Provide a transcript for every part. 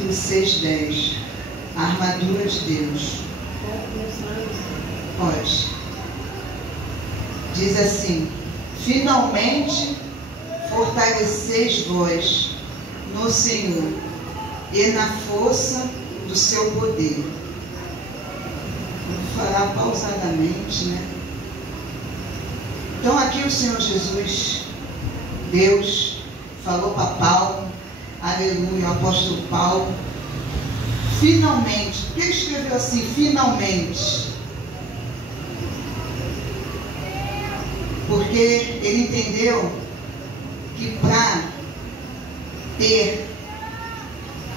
capítulo 6:10. A armadura de Deus. Pode. Diz assim: finalmente fortaleceis vós no Senhor e na força do seu poder. Vou falar pausadamente, né? Então aqui o Senhor Jesus, Deus, falou para Paulo, aleluia, o apóstolo Paulo, finalmente. Por que ele escreveu assim, finalmente? Porque ele entendeu que para ter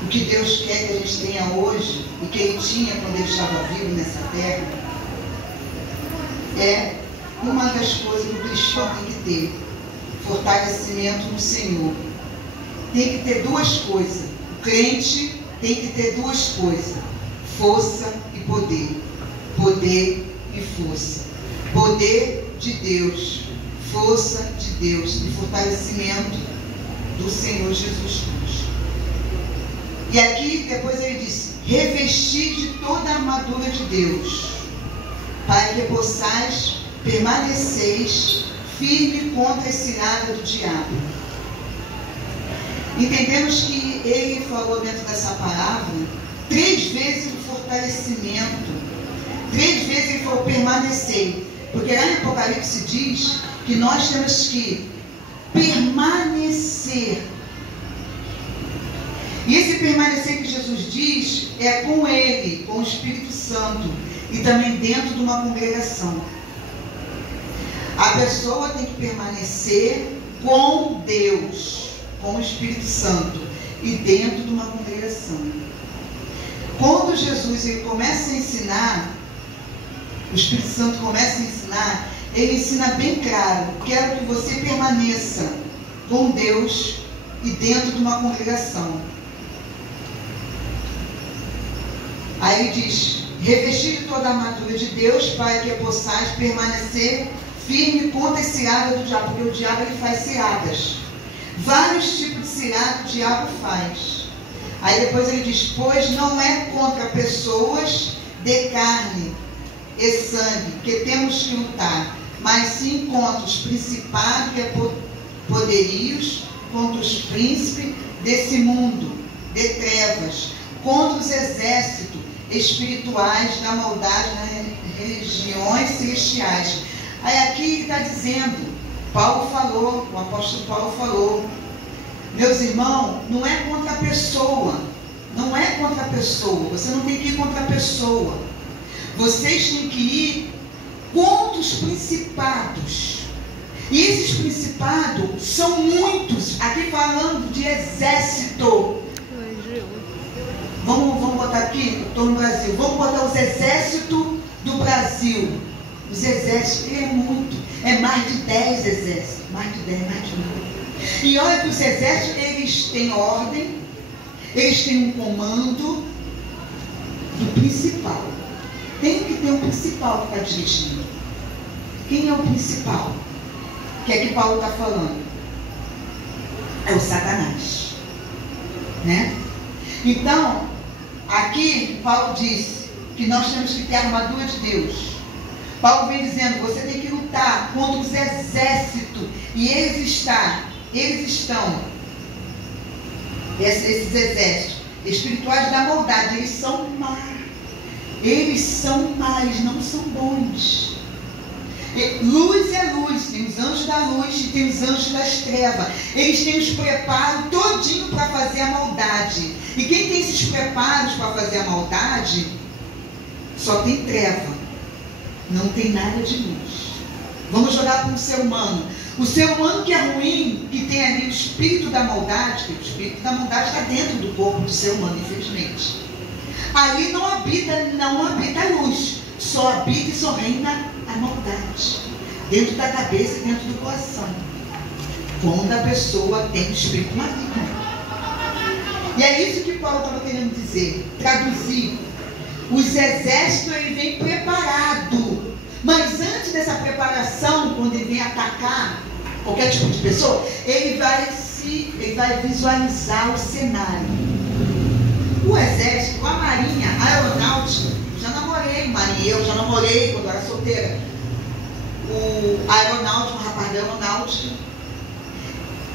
o que Deus quer que a gente tenha hoje, e que ele tinha quando ele estava vivo nessa terra, é uma das coisas que o cristão tem que ter: fortalecimento no Senhor. Tem que ter duas coisas. O crente tem que ter duas coisas: força e poder. Poder e força. Poder de Deus, força de Deus e fortalecimento do Senhor Jesus Cristo. E aqui depois ele disse: revestir de toda a armadura de Deus, para que possais permaneceis firme contra a cilada do diabo. Entendemos que ele falou dentro dessa palavra 3 vezes o fortalecimento, 3 vezes ele falou permanecer, porque lá em Apocalipse diz que nós temos que permanecer. E esse permanecer que Jesus diz é com ele, com o Espírito Santo, e também dentro de uma congregação. A pessoa tem que permanecer com Deus, com o Espírito Santo, e dentro de uma congregação. Quando Jesus ele começa a ensinar, o Espírito Santo começa a ensinar, ele ensina bem claro: quero que você permaneça com Deus e dentro de uma congregação. Aí ele diz: revestir de toda a armadura de Deus, para que possais permanecer firme contra a cilada do diabo, porque o diabo ele faz ciladas. Vários tipos de cilada o diabo faz. Aí depois ele diz: pois não é contra pessoas de carne e sangue que temos que lutar, mas sim contra os principados e poderios, contra os príncipes desse mundo de trevas, contra os exércitos espirituais da maldade nas regiões celestiais. Aí aqui ele está dizendo, Paulo falou, o apóstolo Paulo falou: meus irmãos, não é contra a pessoa, não é contra a pessoa, você não tem que ir contra a pessoa, vocês têm que ir contra os principados. E esses principados são muitos, aqui falando de exército. Vamos botar aqui, estou no Brasil, vamos botar os exércitos do Brasil. Os exércitos, é muito, é mais de 10 exércitos, mais de 10, mais de 9. E olha que os exércitos, eles têm ordem, eles têm um comando do principal. Tem que ter um principal que está dirigindo. Quem é o principal? Que é que Paulo está falando? É o Satanás, né? Então, aqui Paulo disse que nós temos que ter a armadura de Deus. Paulo vem dizendo: você tem que lutar contra os exércitos. E eles estão, esses exércitos espirituais da maldade, eles são maus. Eles são maus, não são bons. Luz é luz, tem os anjos da luz e tem os anjos das trevas. Eles têm os preparos todinho para fazer a maldade. E quem tem esses preparos para fazer a maldade, só tem treva, não tem nada de luz. Vamos jogar para o ser humano. O ser humano que é ruim, que tem ali o espírito da maldade, que o espírito da maldade está dentro do corpo do ser humano, infelizmente. Ali não habita a luz, só habita e só reina a maldade, dentro da cabeça e dentro do coração, quando a pessoa tem o espírito maligno. E é isso que Paulo estava querendo dizer, traduzir. Os exércitos, ele vem preparado, mas antes dessa preparação, quando ele vem atacar qualquer tipo de pessoa, ele vai visualizar o cenário. porteira, o aeronáutico, o rapaz da aeronáutica,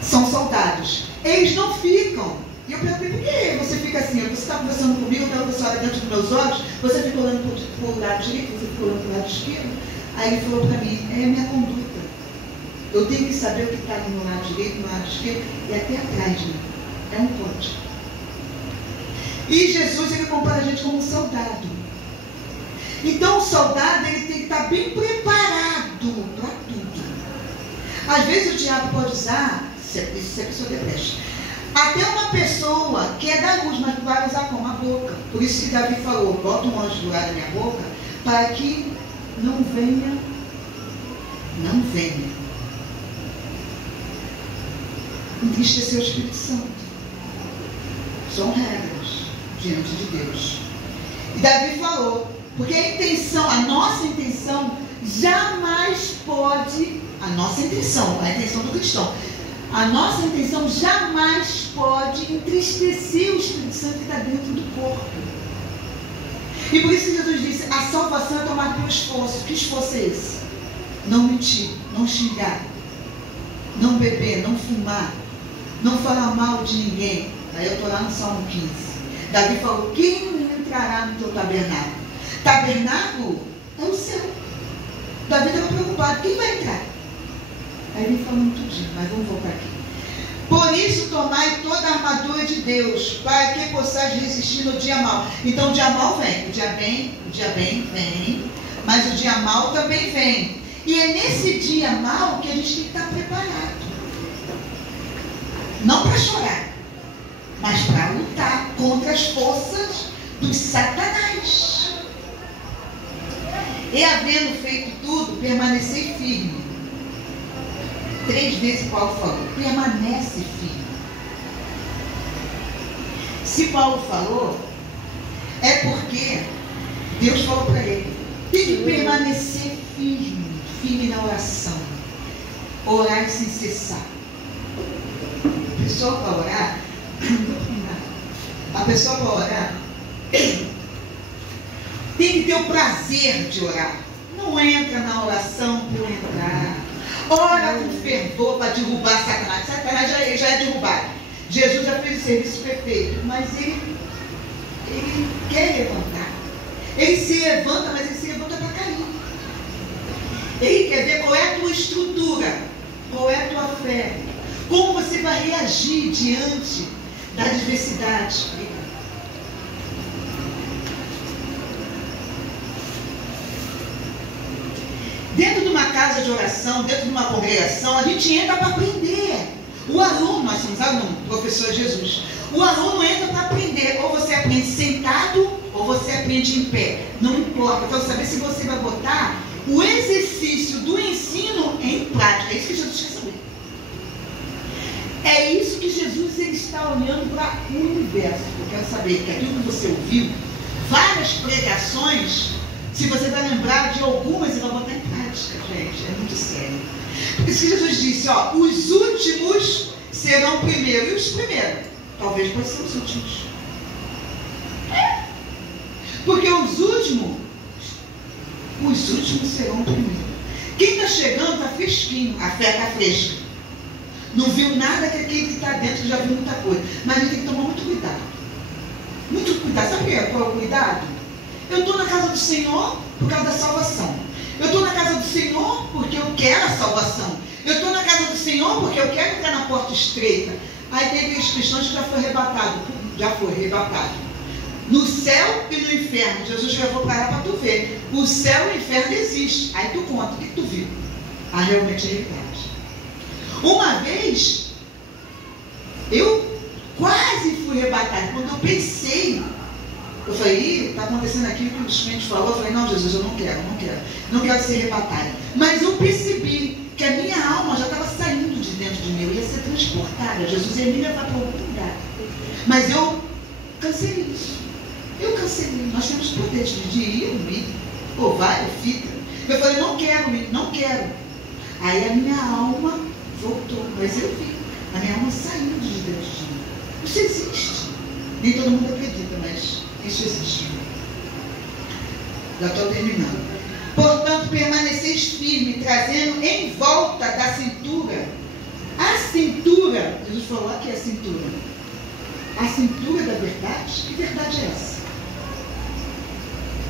são soldados. Eles não ficam. E eu perguntei, por que você fica assim? Você está conversando comigo, eu quero que você olhe dentro dos meus olhos, você fica olhando para o lado direito, você fica olhando para o lado esquerdo. Aí ele falou para mim, é a minha conduta. Eu tenho que saber o que está no lado direito, no lado esquerdo e até atrás de mim. É um código. E Jesus, ele compara a gente como um soldado. Então o soldado, ele tem que estar bem preparado para tudo. Às vezes o diabo pode usar, se a pessoa debrecha, até uma pessoa que é da luz, mas vai usar como? A boca. Por isso que Davi falou, bota um anjo do lado da minha boca, para que não venha entristecer o Espírito Santo. São regras diante de Deus. E Davi falou, porque a nossa intenção jamais pode, a intenção do cristão, a nossa intenção jamais pode entristecer o Espírito Santo que está dentro do corpo. E por isso que Jesus disse, a salvação é tomada pelo esforço. Que esforço é esse? Não mentir, não xingar, não beber, não fumar, não falar mal de ninguém. Aí eu estou lá no Salmo 15. Davi falou, quem entrará no teu tabernáculo? Tabernáculo é o céu. Davi estava preocupado, quem vai entrar? Aí ele falou tudinho, mas vamos voltar aqui. Por isso tomai toda a armadura de Deus, para que possais resistir no dia mau. Então o dia mau vem, o dia bem vem, mas o dia mau também vem. E é nesse dia mau que a gente tem que estar preparado. Não para chorar, mas para lutar contra as forças dos Satanás. E havendo feito tudo, permanecei firme. 3 vezes Paulo falou, permanece firme. Se Paulo falou, é porque Deus falou para ele, tem que permanecer firme na oração, orar sem cessar. A pessoa para orar, tem que ter o prazer de orar. Não entra na oração por entrar. Ora com fervor para derrubar Satanás. Satanás já é derrubado. Jesus já fez o serviço perfeito, mas ele quer levantar. Ele se levanta, mas ele se levanta para cair. Ele quer ver qual é a tua estrutura, qual é a tua fé, como você vai reagir diante da adversidade. Dentro de uma casa de oração, dentro de uma congregação, a gente entra para aprender. O aluno, nós somos alunos, professor Jesus. O aluno entra para aprender. Ou você aprende sentado, ou você aprende em pé. Não importa. Então, saber se você vai botar o exercício do ensino em prática. É isso que Jesus quer saber. É isso que Jesus ele está olhando para o universo. Eu quero saber que aquilo que você ouviu, várias pregações, se você vai lembrar de algumas e vai botar em prática, gente, é muito sério. Por isso que Jesus disse, ó, os últimos serão primeiro. E os primeiros? Talvez possam ser os últimos. Porque os últimos serão primeiro. Quem está chegando está fresquinho, a fé está fresca. Não viu nada que aquele que está dentro já viu muita coisa. Mas a gente tem que tomar muito cuidado. Muito cuidado. Sabe qual é o cuidado? Eu estou na casa do Senhor por causa da salvação. Eu estou na casa do Senhor porque eu quero a salvação. Eu estou na casa do Senhor porque eu quero entrar na porta estreita. Aí tem aqueles cristãos que já foi arrebatado. No céu e no inferno. Jesus levou para lá para tu ver. O céu e o inferno existem. Aí tu conta, o que tu viu? Ah, realmente é verdade. Uma vez, eu quase fui arrebatado. Quando eu pensei, eu falei, está acontecendo aquilo que o crente falou. Eu falei, não, Jesus, eu não quero ser arrebatado. Mas eu percebi que a minha alma já estava saindo de dentro de mim, eu ia ser transportada. Jesus ia me levar para algum lugar. Mas eu cancelei isso. Nós temos poder de ir, ou vai, ou fica. Eu falei, não quero. Aí a minha alma voltou, mas eu vi a minha alma saindo de dentro de mim. Isso existe. Nem todo mundo acredita, mas isso existe. Já estou terminando. Portanto, enquanto permaneceis firme, trazendo em volta da cintura, a cintura, Jesus falou aqui a cintura da verdade. Que verdade é essa?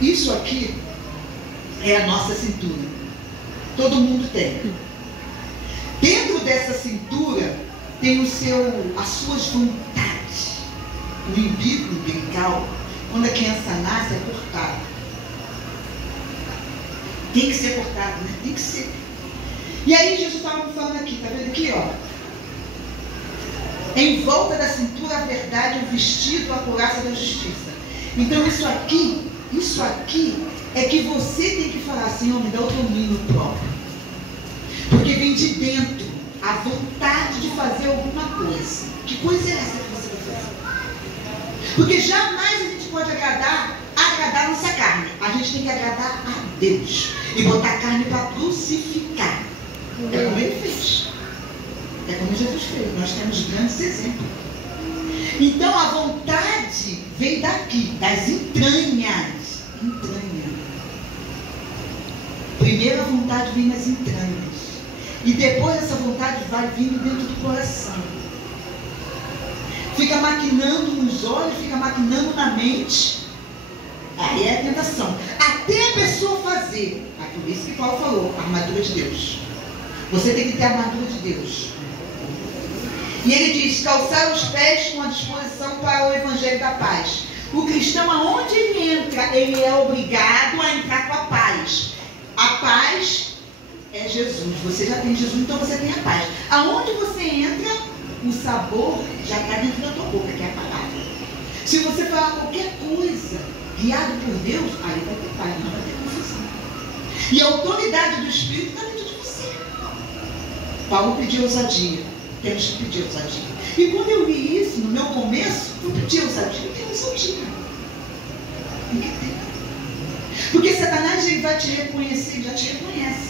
Isso aqui é a nossa cintura. Todo mundo tem. Dentro dessa cintura tem as suas vontades. O umbigo umbilical, quando a criança nasce, é cortado. Tem que ser cortado, né? Tem que ser. E aí Jesus estava me falando aqui, tá vendo aqui, ó? Em volta da cintura a verdade, o vestido, a couraça da justiça. Então isso aqui é que você tem que falar, Senhor, me dá o domínio próprio. Porque vem de dentro a vontade de fazer alguma coisa. Que coisa é essa que você vai fazer? Porque jamais a gente pode agradar a nossa carne. A gente tem que agradar a Deus. E botar a carne para crucificar. É como ele fez. É como Jesus fez. Nós temos grandes exemplos. Então a vontade vem daqui, das entranhas. Primeiro a vontade vem nas entranhas. E depois essa vontade vai vindo dentro do coração. Fica maquinando nos olhos, fica maquinando na mente. Aí é a tentação. Até a pessoa fazer. Por isso que Paulo falou, a armadura de Deus. Você tem que ter a armadura de Deus. E ele diz, calçar os pés com a disposição para o evangelho da paz. O cristão, aonde ele entra, ele é obrigado a entrar com a paz. A paz é Jesus. Você já tem Jesus, então você tem a paz. Aonde você entra, o sabor já está dentro da tua boca, que é a palavra. Se você falar qualquer coisa guiado por Deus, aí vai ter paz, não vai ter confusão. E a autoridade do Espírito está dentro de você. Paulo pediu ousadia. Temos que pedir ousadia. E quando eu li isso, no meu começo, eu pedi ousadia. Eu quero ousadia. Tem que ter. Porque Satanás, ele vai te reconhecer, ele já te reconhece.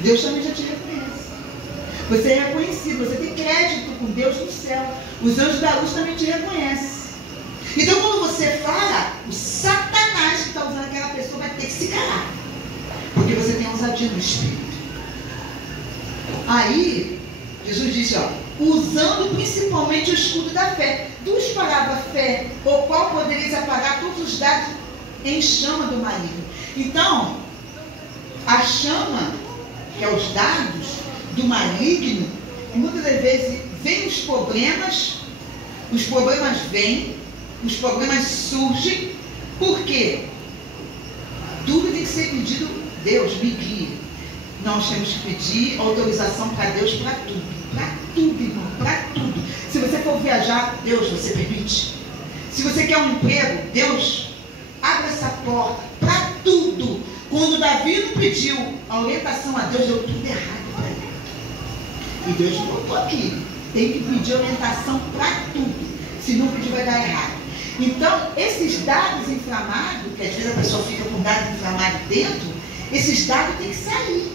Deus também já te reconhece. Você é reconhecido, você tem crédito com Deus no céu. Os anjos da luz também te reconhecem. Então, quando você fala, o Satanás que está usando aquela pessoa vai ter que se calar. Porque você tem ousadia no Espírito. Aí, Jesus disse, ó, usando principalmente o escudo da fé. Duas palavras, fé, o qual podereis apagar todos os dados em chama do maligno. Então, a chama, que é os dardos do maligno, muitas das vezes vêm os problemas vêm, os problemas surgem. Por quê? Tudo tem que ser pedido, Deus me guia. Nós temos que pedir autorização para Deus para tudo, irmão, para tudo. Se você for viajar, Deus, você permite. Se você quer um emprego, Deus, abre essa porta para tudo. Quando Davi não pediu a orientação a Deus, deu tudo errado para ele. E Deus voltou aqui. Tem que pedir orientação para tudo. Se não pedir, vai dar errado. Então, esses dados inflamados, que às vezes a pessoa fica com dados inflamados dentro, esses dados têm que sair.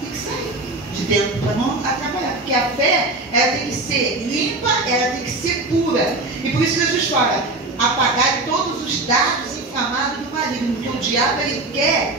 Tem que sair de dentro para não atrapalhar. Porque a fé, ela tem que ser limpa, ela tem que ser pura. E por isso Jesus fala, apagar todos os dados inflamados do maligno. Porque o diabo, ele quer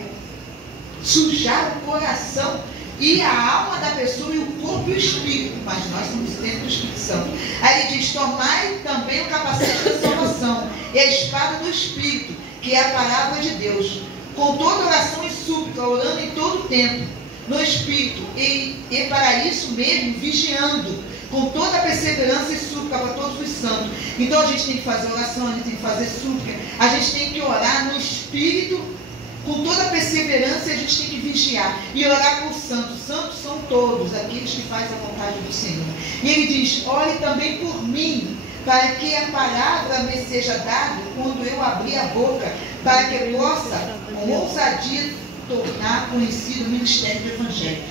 sujar o coração e a alma da pessoa e o corpo e o espírito. Mas nós somos dentro do Espírito Santo. Aí ele diz, tomai também o capacete da salvação e a espada do Espírito, que é a palavra de Deus, com toda oração e súplica, orando em todo o tempo, no Espírito, e para isso mesmo, vigiando, com toda a perseverança e súplica para todos os santos. Então a gente tem que fazer oração, a gente tem que fazer súplica, a gente tem que orar no Espírito, com toda a perseverança, a gente tem que vigiar e orar por santos. Santos são todos aqueles que fazem a vontade do Senhor. E ele diz, ore também por mim, para que a palavra me seja dada quando eu abrir a boca, para que eu possa, com ousadia, tornar conhecido o ministério do Evangelho.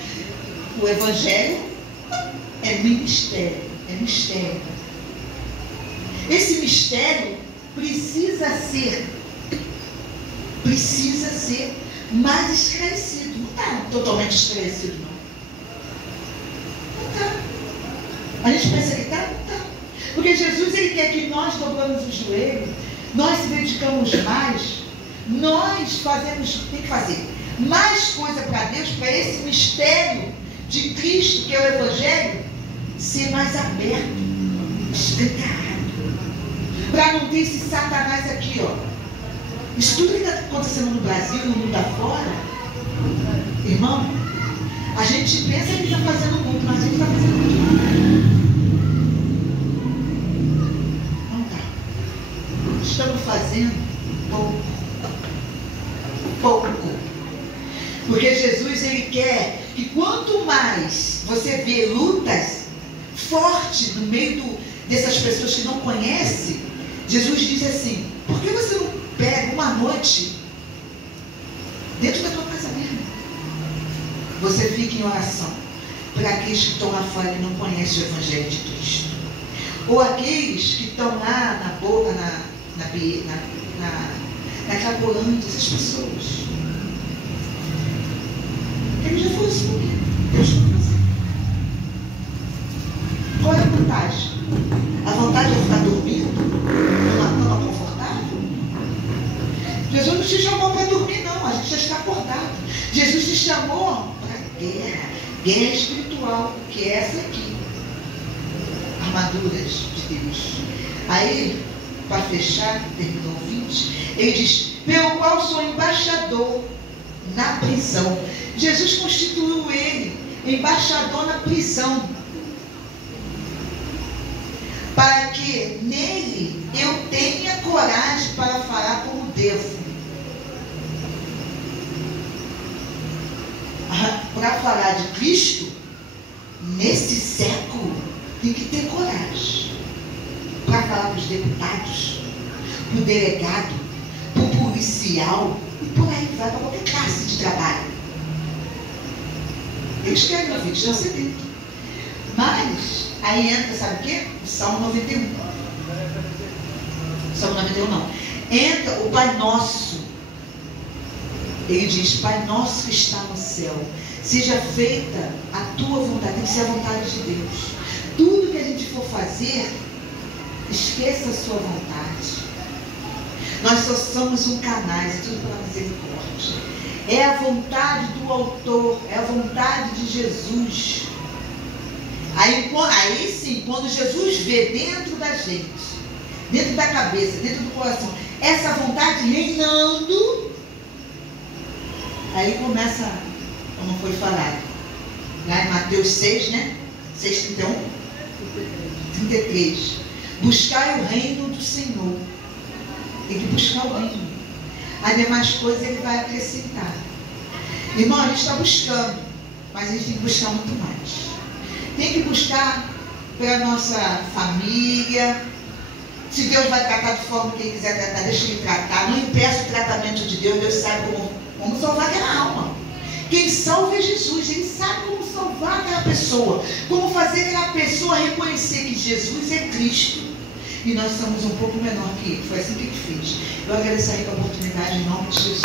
O Evangelho é ministério, é mistério. Esse mistério precisa ser mais esclarecido. Não está totalmente esclarecido, não. Não está. A gente pensa que está? Não está. Porque Jesus, ele quer que nós dobramos o joelho, nós se dedicamos mais, nós fazemos, tem que fazer. mais coisa para Deus, para esse mistério de Cristo, que é o Evangelho, ser mais aberto, escancarado, para não ter esse Satanás aqui, ó. Isso tudo que está acontecendo no Brasil, no mundo afora, irmão, a gente pensa que está fazendo muito, mas a gente está fazendo muito. Não está. Estamos fazendo pouco. Pouco. Porque Jesus, ele quer que quanto mais você vê lutas fortes no meio dessas pessoas que não conhecem, Jesus diz assim: por que você não pega uma noite dentro da tua casa mesmo? Você fica em oração para aqueles que estão lá fora e não conhecem o Evangelho de Cristo, ou aqueles que estão lá na boca, na Cracolândia, essas pessoas. Ele já falou isso comigo. Deus não faz. Qual é a vantagem? A vantagem é ficar dormindo numa cama confortável? Jesus não te chamou para dormir, não. A gente já está acordado. Jesus te chamou para guerra. Guerra espiritual, que é essa aqui. Armaduras de Deus. Aí, para fechar, terminou o 20, ele diz: pelo qual sou embaixador na prisão. Jesus constituiu ele embaixador na prisão, para que nele eu tenha coragem para falar como devo. Para falar de Cristo, nesse século, tem que ter coragem. Para falar para os deputados, para o delegado, para o policial, e por aí vai, para qualquer classe de trabalho. Eles querem ouvir, estão sedentos. Mas, aí entra, sabe o quê? O Salmo 91. Salmo 91 não. Entra o Pai Nosso. Ele diz: Pai Nosso que está no céu, seja feita a tua vontade. Tem que ser a vontade de Deus. Tudo que a gente for fazer, esqueça a sua vontade. Nós só somos um canal, é tudo pela misericórdia. É a vontade do autor, é a vontade de Jesus. Aí sim, quando Jesus vê dentro da gente, dentro da cabeça, dentro do coração, essa vontade reinando, aí começa, como foi falado, lá em Mateus 6, né? 6:31, 33. Buscar o reino do Senhor. Tem que buscar o reino. As demais coisas ele vai acrescentar. Irmão, a gente está buscando, mas a gente tem que buscar muito mais. Tem que buscar pela nossa família. Se Deus vai tratar de forma que ele quiser tratar, deixa ele tratar. Não impeça o tratamento de Deus. Deus sabe como salvar aquela alma. Quem salva é Jesus. Ele sabe como salvar aquela pessoa. Como fazer aquela pessoa reconhecer que Jesus é Cristo. E nós somos um pouco menor que ele. Foi assim que ele fez. Eu agradeço aí a oportunidade em nome de Jesus.